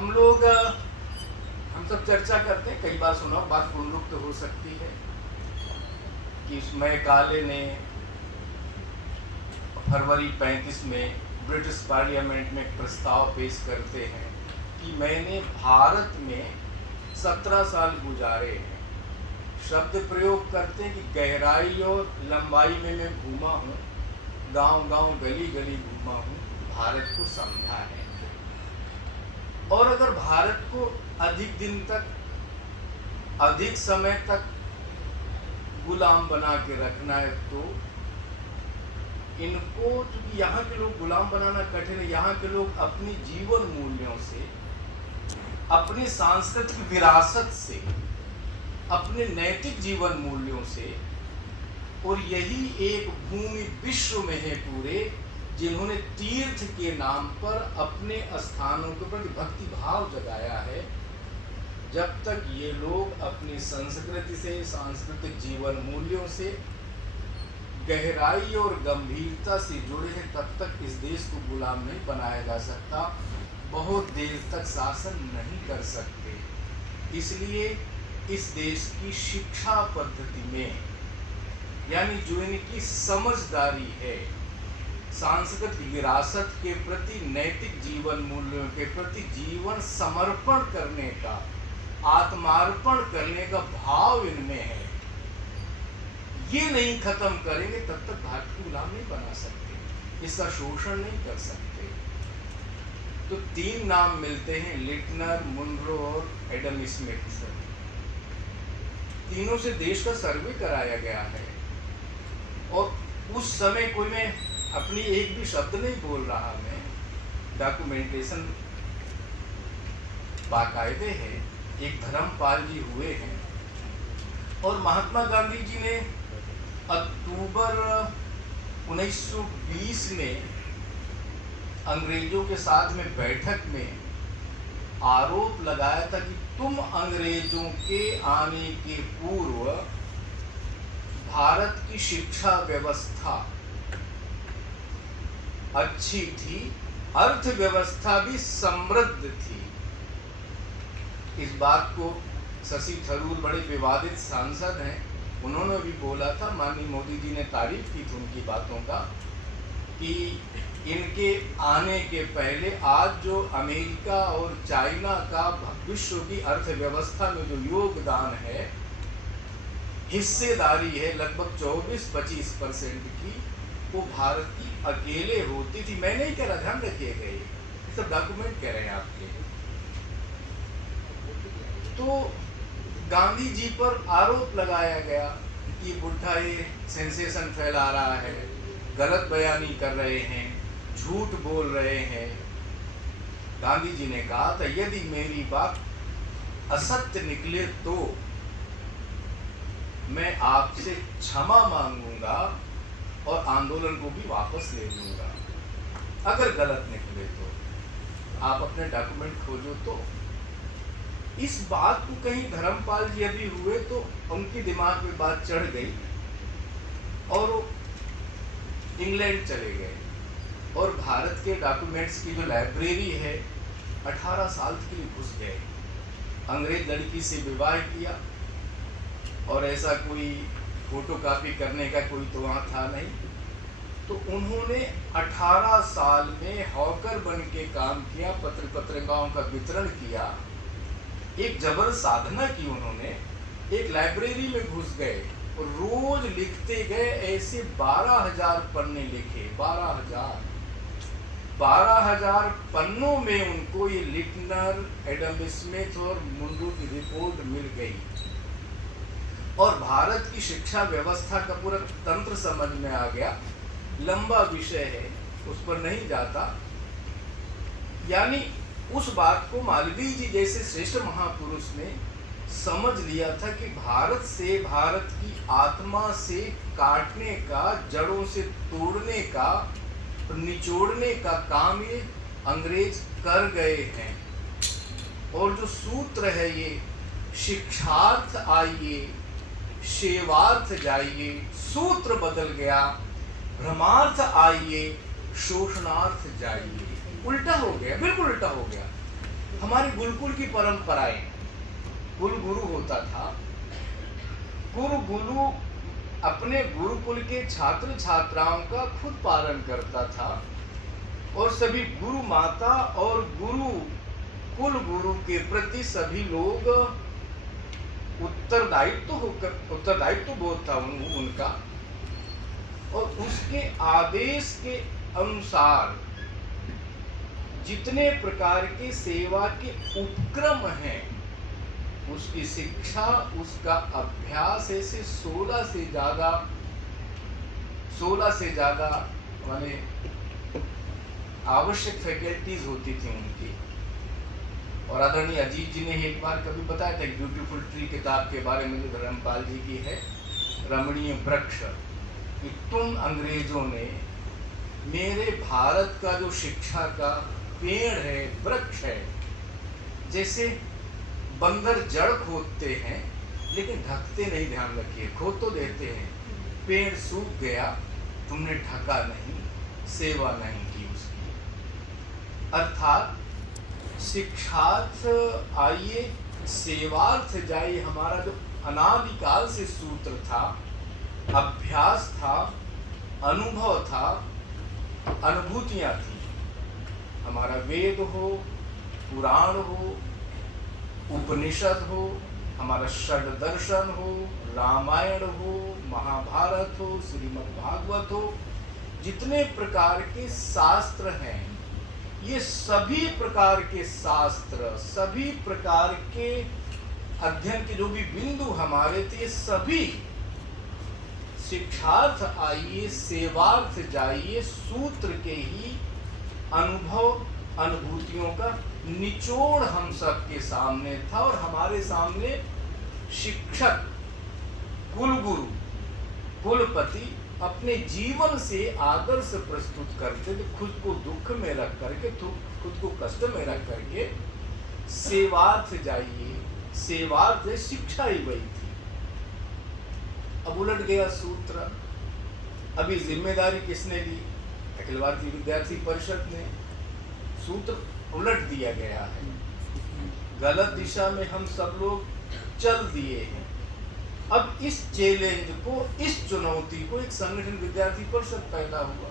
हम लोग हम सब चर्चा करते हैं, कई बार सुना बात पुनरुक्त हो सकती है कि इसमें काले ने फरवरी 35 में ब्रिटिश पार्लियामेंट में एक प्रस्ताव पेश करते हैं कि मैंने भारत में 17 साल गुजारे हैं। शब्द प्रयोग करते हैं कि गहराई और लंबाई में मैं घूमा हूँ, गांव-गांव गली-गली घूमा हूँ, भारत को समझा है। और अगर भारत को अधिक दिन तक, अधिक समय तक गुलाम बना के रखना है तो इनको, क्योंकि यहाँ के लोग गुलाम बनाना कठिन है, यहाँ के लोग अपनी जीवन मूल्यों से, अपनी सांस्कृतिक विरासत से, अपने नैतिक जीवन मूल्यों से, और यही एक भूमि विश्व में है पूरे जिन्होंने तीर्थ के नाम पर अपने स्थानों के प्रति भक्ति भाव जगाया है। जब तक ये लोग अपनी संस्कृति से, सांस्कृतिक जीवन मूल्यों से गहराई और गंभीरता से जुड़े हैं, तब तक इस देश को गुलाम नहीं बनाया जा सकता, बहुत देर तक शासन नहीं कर सकते। इसलिए इस देश की शिक्षा पद्धति में, यानी जो इनकी समझदारी है, सांस्कृतिक विरासत के प्रति, नैतिक जीवन मूल्यों के प्रति जीवन समर्पण करने का, आत्मार्पण करने का भाव इनमें है, ये नहीं खत्म करेंगे तब तक भारत को गुलाम नहीं बना सकते, इसका शोषण नहीं कर सकते। तो 3 नाम मिलते हैं, लिटनर, मुनरो और एडम स्मिथ। तीनों से देश का सर्वे कराया गया है और उस समय कोई, मैं अपनी एक भी शब्द नहीं बोल रहा, मैं डॉक्यूमेंटेशन बाकायदे है। एक धर्मपाल जी हुए हैं और महात्मा गांधी जी ने अक्टूबर 1920 में अंग्रेजों के साथ में बैठक में आरोप लगाया था कि तुम अंग्रेजों के आने के पूर्व भारत की शिक्षा व्यवस्था अच्छी थी, अर्थव्यवस्था भी समृद्ध थी। इस बात को शशि थरूर बड़े विवादित सांसद हैं, उन्होंने भी बोला था, माननीय मोदी जी ने तारीफ की थी उनकी बातों का, कि इनके आने के पहले आज जो अमेरिका और चाइना का विश्व की अर्थव्यवस्था में जो योगदान है, हिस्सेदारी है लगभग 24-25% की, वो भारत की अकेले होती थी। मैं नहीं कह रहा, ध्यान रखिएगा, ये सब डॉक्यूमेंट कह रहे हैं आपके। तो गांधी जी पर आरोप लगाया गया कि बुढ़ा ये सेंसेशन फैला रहा है, गलत बयानी कर रहे हैं, झूठ बोल रहे हैं। गांधी जी ने कहा था, यदि मेरी बात असत्य निकले तो मैं आपसे क्षमा मांगूंगा और आंदोलन को भी वापस ले लूंगा। अगर गलत निकले तो आप अपने डॉक्यूमेंट खोजो। तो इस बात को कहीं धर्मपाल जी अभी हुए तो उनके दिमाग में बात चढ़ गई और वो इंग्लैंड चले गए और भारत के डॉक्यूमेंट्स की जो लाइब्रेरी है 18 साल के लिए घुस गए। अंग्रेज लड़की से विवाह किया और ऐसा कोई फोटोकॉपी करने का कोई तो वहाँ था नहीं, तो उन्होंने 18 साल में हॉकर बन के काम किया, पत्रिकाओं का वितरण किया, एक जबर साधना की उन्होंने, एक लाइब्रेरी में घुस गए और रोज लिखते गए। ऐसे 12,000 पन्ने लिखे, 12,000 पन्नों में उनको ये लिटनर, एडम स्मिथ और मुनरो की रिपोर्ट मिल गई और भारत की शिक्षा व्यवस्था का पूरा तंत्र समझ में आ गया। लंबा विषय है, उस पर नहीं जाता। यानी उस बात को मालवीय जी जैसे श्रेष्ठ महापुरुष ने समझ लिया था कि भारत से, भारत की आत्मा से काटने का, जड़ों से तोड़ने का, निचोड़ने का काम ये अंग्रेज कर गए हैं। और जो सूत्र है ये, शिक्षार्थ आइए, सेवार्थ जाइए, सूत्र बदल गया, भ्रमार्थ आइए, शोषणार्थ जाइए। उल्टा हो गया, बिल्कुल उल्टा हो गया। हमारी गुरुकुल की परंपराएं, कुल गुरु होता था, गुरु अपने गुरुकुल के छात्र छात्राओं का खुद पालन करता था और सभी गुरु माता और कुल गुरु के प्रति सभी लोग उत्तरदायित्व बोध था उनका, और उसके आदेश के अनुसार जितने प्रकार के सेवा के उपक्रम हैं, उसकी शिक्षा, उसका अभ्यास ऐसे 16 से ज़्यादा माने आवश्यक फैकल्टीज होती थी उनकी। और आदरणीय अजीत जी ने एक बार कभी बताया था, ब्यूटीफुल ट्री किताब के बारे में जो धर्मपाल जी की है, रमणीय वृक्ष, कि तुम अंग्रेजों ने मेरे भारत का जो शिक्षा का पेड़ है, वृक्ष है, जैसे बंदर जड़ खोदते हैं लेकिन ढकते नहीं, ध्यान रखिए, खोद तो देते हैं, पेड़ सूख गया, तुमने ढका नहीं, सेवा नहीं की उसकी। अर्थात शिक्षार्थ आइए सेवार्थ जाइए, हमारा जो अनादिकाल से सूत्र था, अभ्यास था, अनुभव था, अनुभूतियां थी। हमारा वेद हो, पुराण हो, उपनिषद हो, हमारा षड दर्शन हो, रामायण हो, महाभारत हो, श्रीमद् भागवत हो, जितने प्रकार के शास्त्र हैं, ये सभी प्रकार के शास्त्र, सभी प्रकार के अध्ययन के जो भी बिंदु हमारे थे, सभी शिक्षार्थ आइए सेवार्थ जाइए सूत्र के ही अनुभव अनुभूतियों का निचोड़ हम सबके सामने था। और हमारे सामने शिक्षक, कुलगुरु, कुलपति अपने जीवन से आदर्श प्रस्तुत करते थे, खुद को दुख में रख करके, खुद को कष्ट में रख करके सेवार्थ जाइए, सेवार्थ शिक्षा ही वही थी। अब उलट गया सूत्र। अभी जिम्मेदारी किसने ली? अखिल भारतीय विद्यार्थी परिषद ने। सूत्र उलट दिया गया है, गलत दिशा में हम सब लोग चल दिए हैं। अब इस चैलेंज को, इस चुनौती को एक संगठन विद्यार्थी परिषद पैदा हुआ।